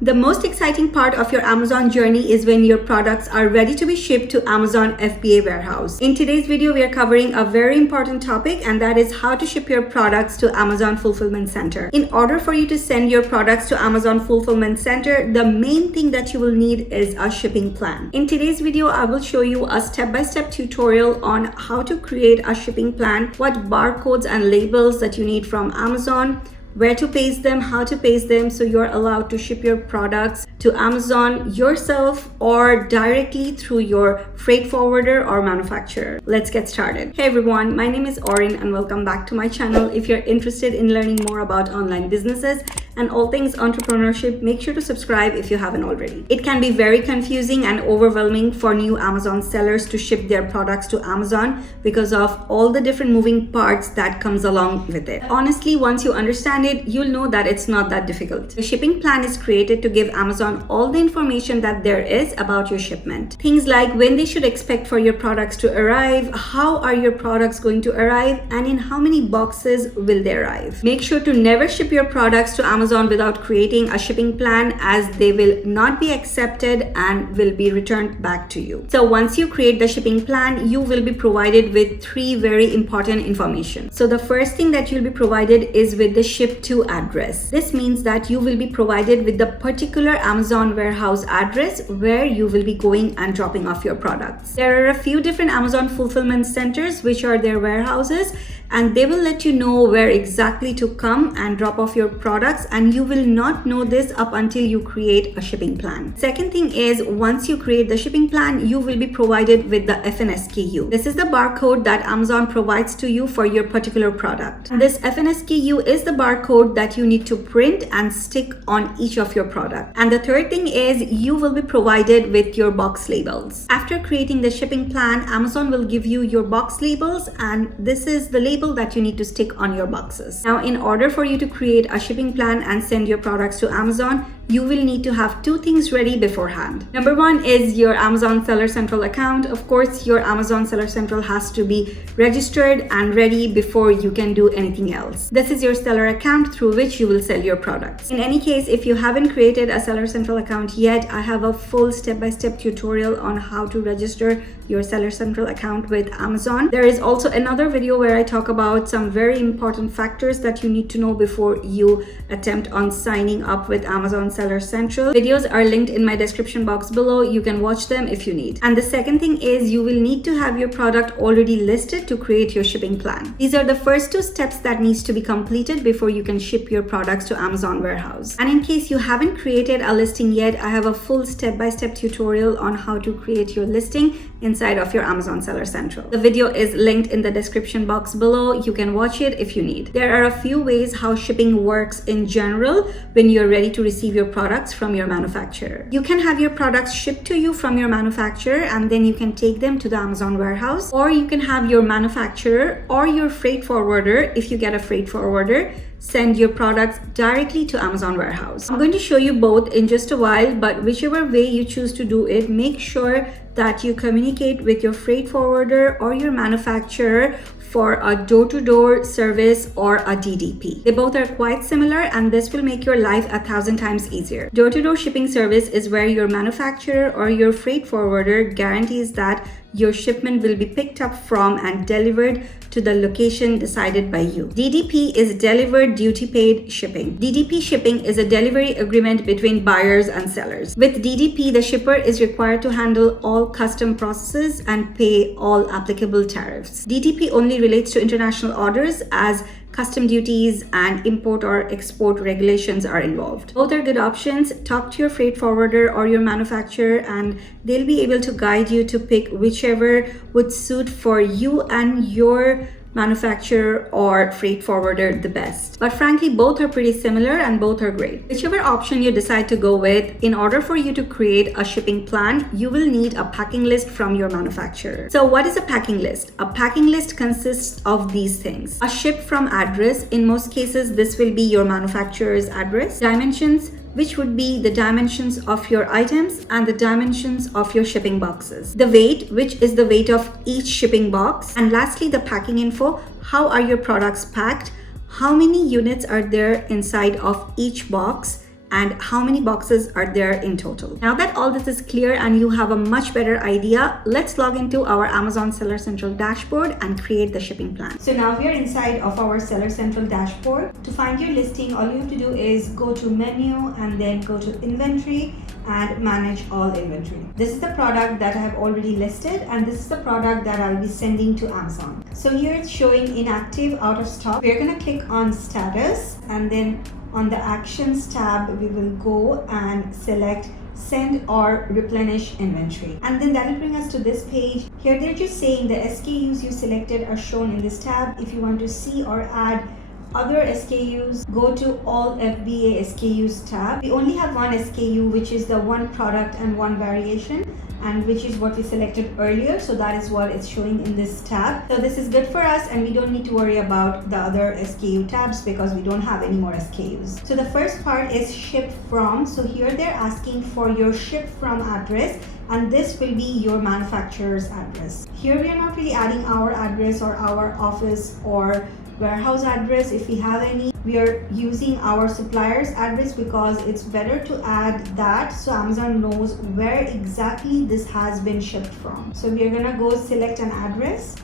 The most exciting part of your Amazon journey is when your products are ready to be shipped to Amazon FBA warehouse. In today's video, we are covering a very important topic, and that is how to ship your products to Amazon Fulfillment Center. In order for you to send your products to Amazon Fulfillment Center, the main thing that you will need is a shipping plan. In today's video, I will show you a step-by-step tutorial on how to create a shipping plan, what barcodes and labels that you need from Amazon, where to paste them, how to paste them, so you're allowed to ship your products to Amazon yourself or directly through your freight forwarder or manufacturer. Let's get started. Hey everyone, my name is Orin and welcome back to my channel. If you're interested in learning more about online businesses and all things entrepreneurship, make sure to subscribe if you haven't already. It can be very confusing and overwhelming for new Amazon sellers to ship their products to Amazon because of all the different moving parts that comes along with it. Honestly, once you understand it, you'll know that it's not that difficult. The shipping plan is created to give Amazon all the information that there is about your shipment. Things like when they should expect for your products to arrive, how are your products going to arrive, and in how many boxes will they arrive. Make sure to never ship your products to Amazon without creating a shipping plan, as they will not be accepted and will be returned back to you. So once you create the shipping plan, you will be provided with three very important information. So the first thing that you'll be provided is with the ship to address. This means that you will be provided with the particular Amazon warehouse address where you will be going and dropping off your products. There are a few different Amazon fulfillment centers which are their warehouses, and they will let you know where exactly to come and drop off your products, and you will not know this up until you create a shipping plan. Second thing is, once you create the shipping plan, you will be provided with the FNSKU. This is the barcode that Amazon provides to you for your particular product. This FNSKU is the barcode that you need to print and stick on each of your product. And the third thing is, you will be provided with your box labels. After creating the shipping plan, Amazon will give you your box labels, and this is the label that you need to stick on your boxes. Now, in order for you to create a shipping plan and send your products to Amazon, you will need to have two things ready beforehand. Number one is your Amazon Seller Central account. Of course, your Amazon Seller Central has to be registered and ready before you can do anything else. This is your seller account through which you will sell your products. In any case, if you haven't created a Seller Central account yet, I have a full step-by-step tutorial on how to register your Seller Central account with Amazon. There is also another video where I talk about some very important factors that you need to know before you attempt on signing up with Amazon Seller Central. Videos are linked in my description box below. You can watch them if you need. And the second thing is, you will need to have your product already listed to create your shipping plan. These are the first two steps that needs to be completed before you can ship your products to Amazon warehouse. And in case you haven't created a listing yet, I have a full step-by-step tutorial on how to create your listing inside of your Amazon Seller Central. The video is linked in the description box below. You can watch it if you need. There are a few ways how shipping works in general when you're ready to receive your products from your manufacturer. You can have your products shipped to you from your manufacturer, and then you can take them to the Amazon warehouse, or you can have your manufacturer or your freight forwarder, if you get a freight forwarder, send your products directly to Amazon warehouse. I'm going to show you both in just a while, but whichever way you choose to do it, make sure that you communicate with your freight forwarder or your manufacturer for a door-to-door service or a DDP. They both are quite similar, and this will make your life 1,000 times easier. Door-to-door shipping service is where your manufacturer or your freight forwarder guarantees that your shipment will be picked up from and delivered to the location decided by you. DDP is delivered duty paid shipping. DDP shipping is a delivery agreement between buyers and sellers. With DDP, the shipper is required to handle all custom processes and pay all applicable tariffs. DDP only relates to international orders, as custom duties and import or export regulations are involved. Both are good options. Talk to your freight forwarder or your manufacturer, and they'll be able to guide you to pick whichever would suit for you and your manufacturer or freight forwarder the best. But frankly, both are pretty similar and both are great. Whichever option you decide to go with, in order for you to create a shipping plan, you will need a packing list from your manufacturer. So what is a packing list? A packing list consists of these things: a ship from address. In most cases, this will be your manufacturer's address. Dimensions, which would be the dimensions of your items and the dimensions of your shipping boxes. The weight, which is the weight of each shipping box. And lastly, the packing info. How are your products packed? How many units are there inside of each box? and how many boxes are there in total. Now that all this is clear and you have a much better idea, let's log into our Amazon Seller Central dashboard and create the shipping plan. So now we are inside of our Seller Central dashboard. To find your listing, all you have to do is go to menu and then go to inventory and manage all inventory. This is the product that I have already listed, and this is the product that I'll be sending to Amazon. So here it's showing inactive, out of stock. We're gonna click on status, and then on the actions tab, we will go and select send or replenish inventory, and then that will bring us to this page. Here they're just saying the SKUs you selected are shown in this tab. If you want to see or add other SKUs, go to all FBA SKUs tab. We only have one SKU, which is the one product and one variation, and which is what we selected earlier, so that is what it's showing in this tab. So this is good for us, and we don't need to worry about the other SKU tabs because we don't have any more SKUs. So the first part is ship from. So here they're asking for your ship from address, and this will be your manufacturer's address. Here we are not really adding our address or our office or warehouse address if we have any. We are using our supplier's address because it's better to add that so Amazon knows where exactly this has been shipped from. So we are gonna go select an address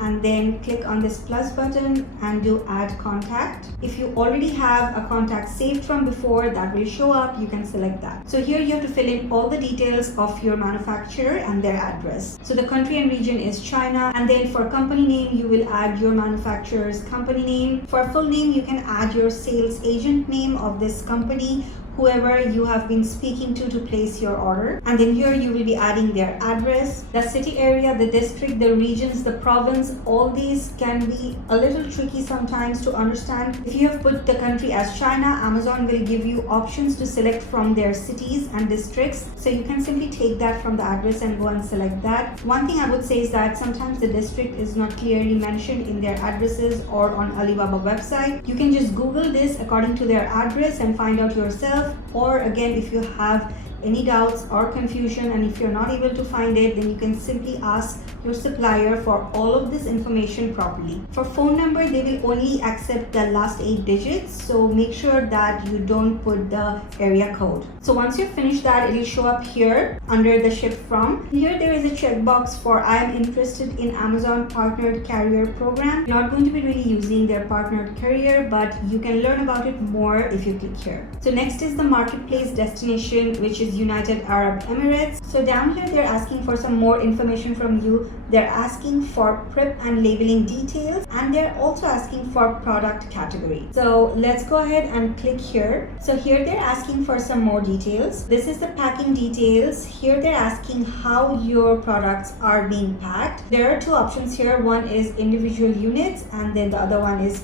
and then click on this plus button and do add contact. If you already have a contact saved from before, that will show up. You can select that. So here you have to fill in all the details of your manufacturer and their address. So the country and region is China, and then for company name you will add your manufacturer's company name. For full name you can add your sales agent name of this company, whoever you have been speaking to place your order. And then here you will be adding their address, the city area, the district, the regions, the province. All these can be a little tricky sometimes to understand. If you have put the country as China, Amazon will give you options to select from their cities and districts. So you can simply take that from the address and go and select that. One thing I would say is that sometimes the district is not clearly mentioned in their addresses or on Alibaba website. You can just Google this according to their address and find out yourself. Or again, if you have any doubts or confusion and if you're not able to find it, then you can simply ask your supplier for all of this information properly. For phone number, they will only accept the last 8 digits, so make sure that you don't put the area code. So once you finish that, it will show up here under the ship from. Here there is a checkbox for I am interested in Amazon partnered carrier program. You're not going to be really using their partnered carrier, but you can learn about it more if you click here. So next is the marketplace destination, which is United Arab Emirates. So down here they're asking for some more information from you. They're asking for prep and labeling details, and they're also asking for product category. So let's go ahead and click here. So here they're asking for some more details. This is the packing details. Here they're asking how your products are being packed. There are two options here. One is individual units, and then the other one is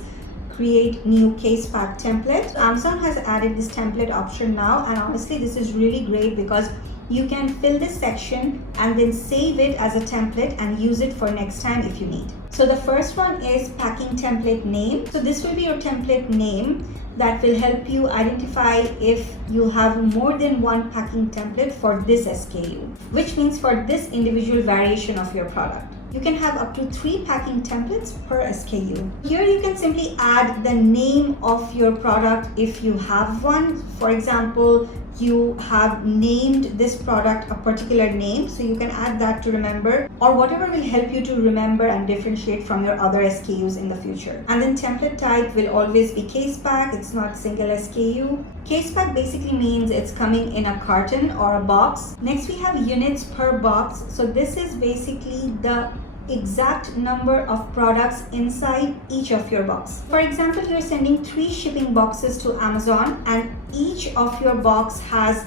create new case pack template. Amazon has added this template option now, and honestly this is really great because you can fill this section and then save it as a template and use it for next time if you need. So the first one is packing template name. So this will be your template name that will help you identify if you have more than one packing template for this SKU, which means for this individual variation of your product. You can have up to 3 packing templates per SKU. Here you can simply add the name of your product if you have one. For example, you have named this product a particular name, so you can add that to remember, or whatever will help you to remember and differentiate from your other SKUs in the future. And then template type will always be case pack. It's not single SKU. Case pack basically means it's coming in a carton or a box. Next we have units per box. So this is basically the exact number of products inside each of your box. For example, you're sending 3 shipping boxes to Amazon, and each of your box has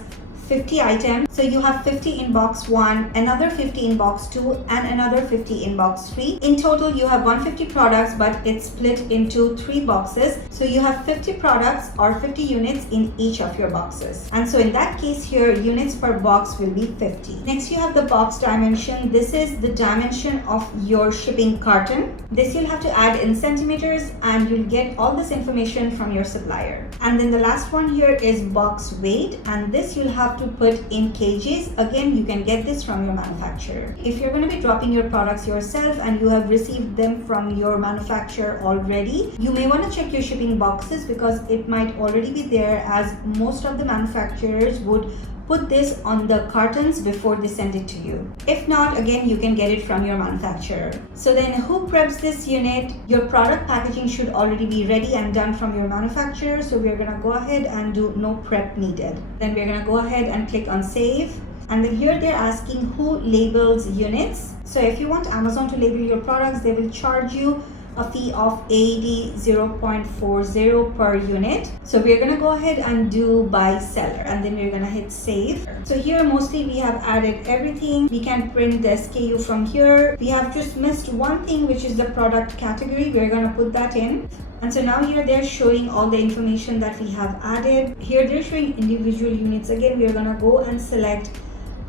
50 items. So you have 50 in box 1, another 50 in box 2, and another 50 in box 3. In total, you have 150 products, but it's split into 3 boxes. So you have 50 products or 50 units in each of your boxes. And so in that case here, units per box will be 50. Next, you have the box dimension. This is the dimension of your shipping carton. This you'll have to add in centimeters, and you'll get all this information from your supplier. And then the last one here is box weight, and this you'll have have to put in kgs. Again, you can get this from your manufacturer. If you're going to be dropping your products yourself and you have received them from your manufacturer already, you may want to check your shipping boxes because it might already be there, as most of the manufacturers would put this on the cartons before they send it to you. If not, again, you can get it from your manufacturer. So then who preps this unit? Your product packaging should already be ready and done from your manufacturer. So we're gonna go ahead and do no prep needed. Then we're gonna go ahead and click on save. And then here they're asking who labels units. So if you want Amazon to label your products, they will charge you a fee of AED 0.40 per unit. So we're gonna go ahead and do by seller, and then we're gonna hit save. So here mostly we have added everything. We can print the SKU from here. We have just missed one thing, which is the product category. We're gonna put that in. And so now here they're showing all the information that we have added. Here they're showing individual units. Again, we're gonna go and select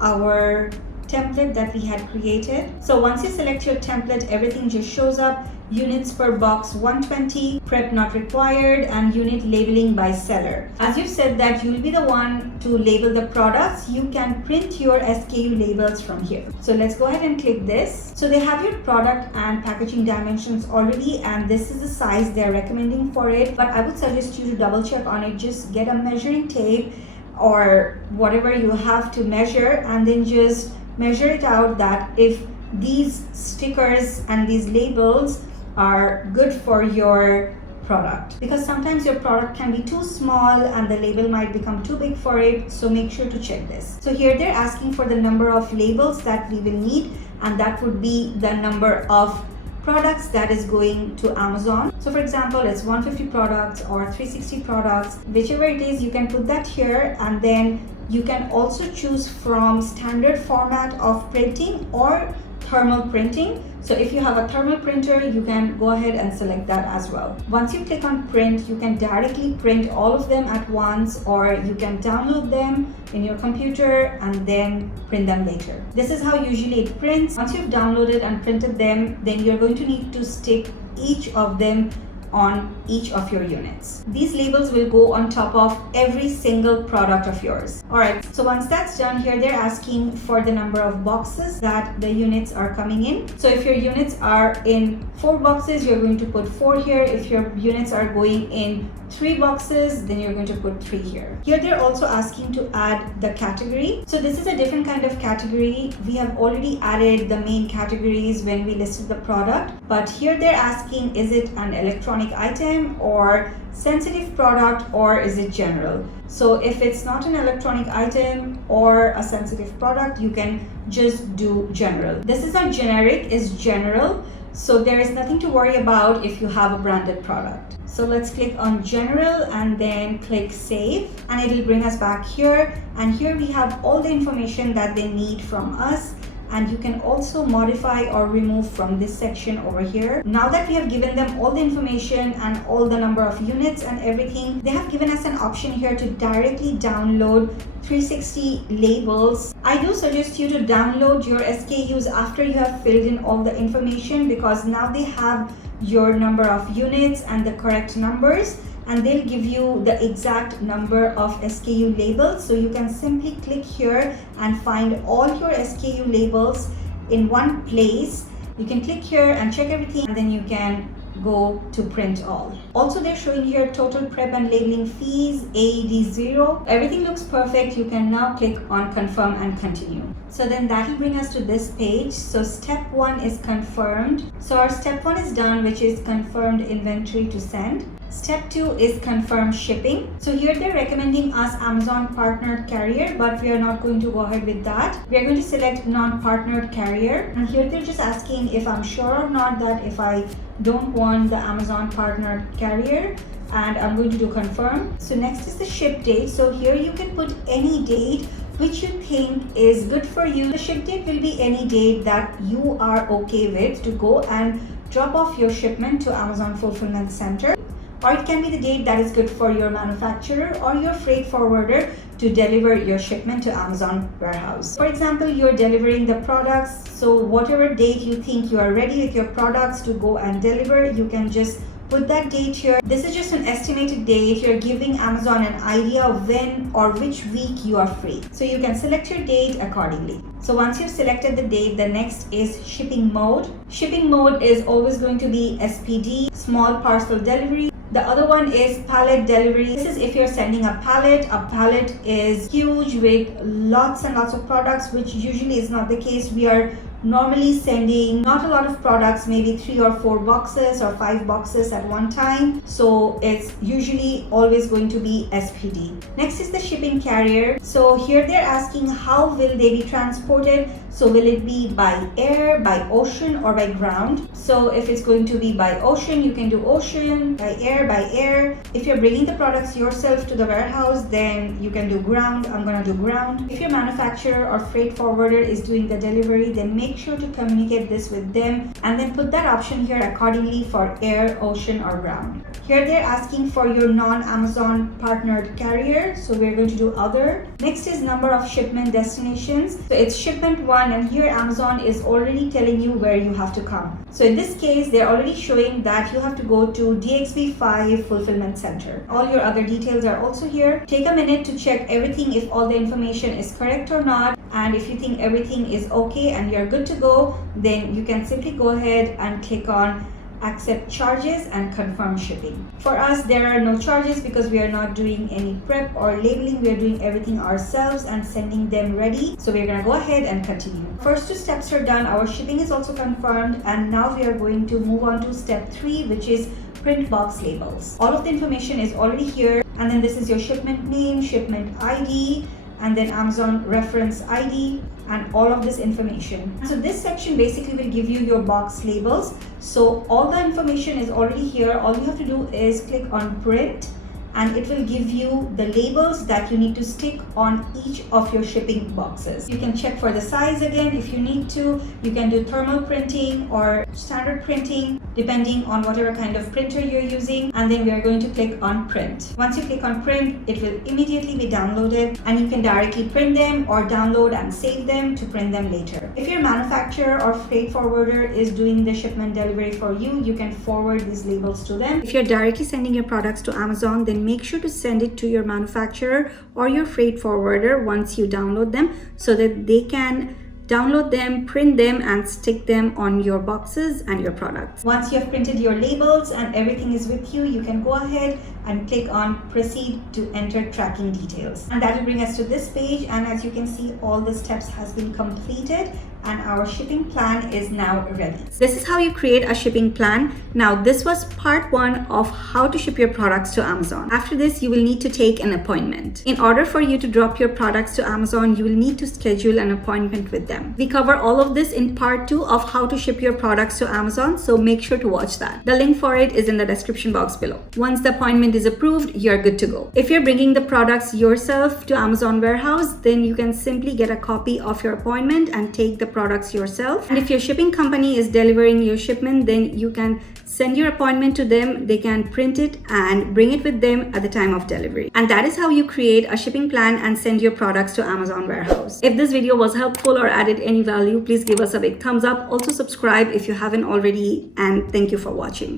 our template that we had created. So once you select your template, everything just shows up. Units per box 120, prep not required, and unit labeling by seller. As you said that you'll be the one to label the products, you can print your SKU labels from here. So let's go ahead and click this. So they have your product and packaging dimensions already, and this is the size they're recommending for it. But I would suggest you to double check on it. Just get a measuring tape or whatever you have to measure, and then just measure it out that if these stickers and these labels are good for your product, because sometimes your product can be too small and the label might become too big for it. So make sure to check this. So here they're asking for the number of labels that we will need, and that would be the number of products that is going to Amazon. So for example, it's 150 products or 360 products, whichever it is, you can put that here, and then you can also choose from standard format of printing or thermal printing. So if you have a thermal printer, you can go ahead and select that as well. Once you click on print, you can directly print all of them at once, or you can download them in your computer and then print them later. This is how usually it prints. Once you've downloaded and printed them, then you're going to need to stick each of them on each of your units. These labels will go on top of every single product of yours. All right, so once that's done, here they're asking for the number of boxes that the units are coming in. So if your units are in 4 boxes, you're going to put 4 here. If your units are going in 3 boxes, then you're going to put 3 here. Here they're also asking to add the category. So this is a different kind of category. We have already added the main categories when we listed the product, but here they're asking, is it an electronic item or sensitive product, or is it general? So if it's not an electronic item or a sensitive product, you can just do general. This is not generic, it's general. So there is nothing to worry about if you have a branded product. So let's click on general and then click save, and it will bring us back here. And here we have all the information that they need from us. And you can also modify or remove from this section over here. Now that we have given them all the information and all the number of units and everything, they have given us an option here to directly download 360 labels. I do suggest you to download your SKUs after you have filled in all the information, because now they have your number of units and the correct numbers, and they'll give you the exact number of SKU labels. So you can simply click here and find all your SKU labels in one place. You can click here and check everything, and then you can go to print all. Also, they're showing here total prep and labeling fees, AED 0. Everything looks perfect. You can now click on confirm and continue. So then that will bring us to this page. So step 1 is confirmed. So our step 1 is done, which is confirmed inventory to send. Step 2 is confirm shipping. So here they're recommending us Amazon partnered carrier, but we are not going to go ahead with that. We are going to select non-partnered carrier. And here they're just asking if I'm sure or not that if I don't want the Amazon partnered carrier, and I'm going to do confirm. So next is the ship date. So here you can put any date which you think is good for you. The ship date will be any date that you are okay with to go and drop off your shipment to Amazon Fulfillment Center. Or it can be the date that is good for your manufacturer or your freight forwarder to deliver your shipment to Amazon warehouse. For example, you're delivering the products, so whatever date you think you are ready with your products to go and deliver, you can just Put that date here. This is just an estimated date. You're giving Amazon an idea of when or which week you are free. So you can select your date accordingly. So once you've selected the date, the next is shipping mode. Shipping mode is always going to be SPD, small parcel delivery. The other one is pallet delivery. This is if you're sending a pallet. A pallet is huge with lots and lots of products, which usually is not the case. We are normally sending not a lot of products, maybe 3 or 4 boxes or 5 boxes at one time. So it's usually always going to be SPD. Next is the shipping carrier. So here they're asking how will they be transported. So will it be by air, by ocean, or by ground? So if it's going to be by ocean, you can do ocean, by air. If you're bringing the products yourself to the warehouse, then you can do ground. I'm gonna do ground. If your manufacturer or freight forwarder is doing the delivery, then make sure to communicate this with them and then put that option here accordingly for air, ocean, or ground. Here they're asking for your non-Amazon partnered carrier. So we're going to do other. Next is number of shipment destinations. So it's shipment 1, and here Amazon is already telling you where you have to come. So in this case, they're already showing that you have to go to DXB 5 Fulfillment Center. All your other details are also here. Take a minute to check everything if all the information is correct or not. And if you think everything is okay and you're good to go, then you can simply go ahead and click on accept charges and confirm shipping. For us, there are no charges because we are not doing any prep or labeling. We are doing everything ourselves and sending them ready. So we're gonna go ahead and continue. First 2 steps are done. Our shipping is also confirmed, and now we are going to move on to step 3, which is print box labels. All of the information is already here, and then this is your shipment name, shipment ID, and then Amazon reference ID, and all of this information. So this section basically will give you your box labels. So all the information is already here. All you have to do is click on print, and it will give you the labels that you need to stick on each of your shipping boxes. You can check for the size again if you need to. You can do thermal printing or standard printing depending on whatever kind of printer you're using, and then we are going to click on print. Once you click on print, it will immediately be downloaded, and you can directly print them or download and save them to print them later. If your manufacturer or freight forwarder is doing the shipment delivery for you, you can forward these labels to them. If you're directly sending your products to Amazon, then make sure to send it to your manufacturer or your freight forwarder once you download them, so that they can download them, print them, and stick them on your boxes and your products. Once you have printed your labels and everything is with you, you can go ahead and click on proceed to enter tracking details. And that will bring us to this page, and as you can see, all the steps has been completed and our shipping plan is now ready. This is how you create a shipping plan. Now, this was part 1 of how to ship your products to Amazon. After this, you will need to take an appointment. In order for you to drop your products to Amazon, you will need to schedule an appointment with them. We cover all of this in part 2 of how to ship your products to Amazon, so make sure to watch that. The link for it is in the description box below. Once the appointment is approved, you're good to go. If you're bringing the products yourself to Amazon warehouse, then you can simply get a copy of your appointment and take the products yourself. And if your shipping company is delivering your shipment, then you can send your appointment to them. They can print it and bring it with them at the time of delivery. And that is how you create a shipping plan and send your products to Amazon warehouse. If this video was helpful or added any value, please give us a big thumbs up. Also subscribe if you haven't already, and thank you for watching.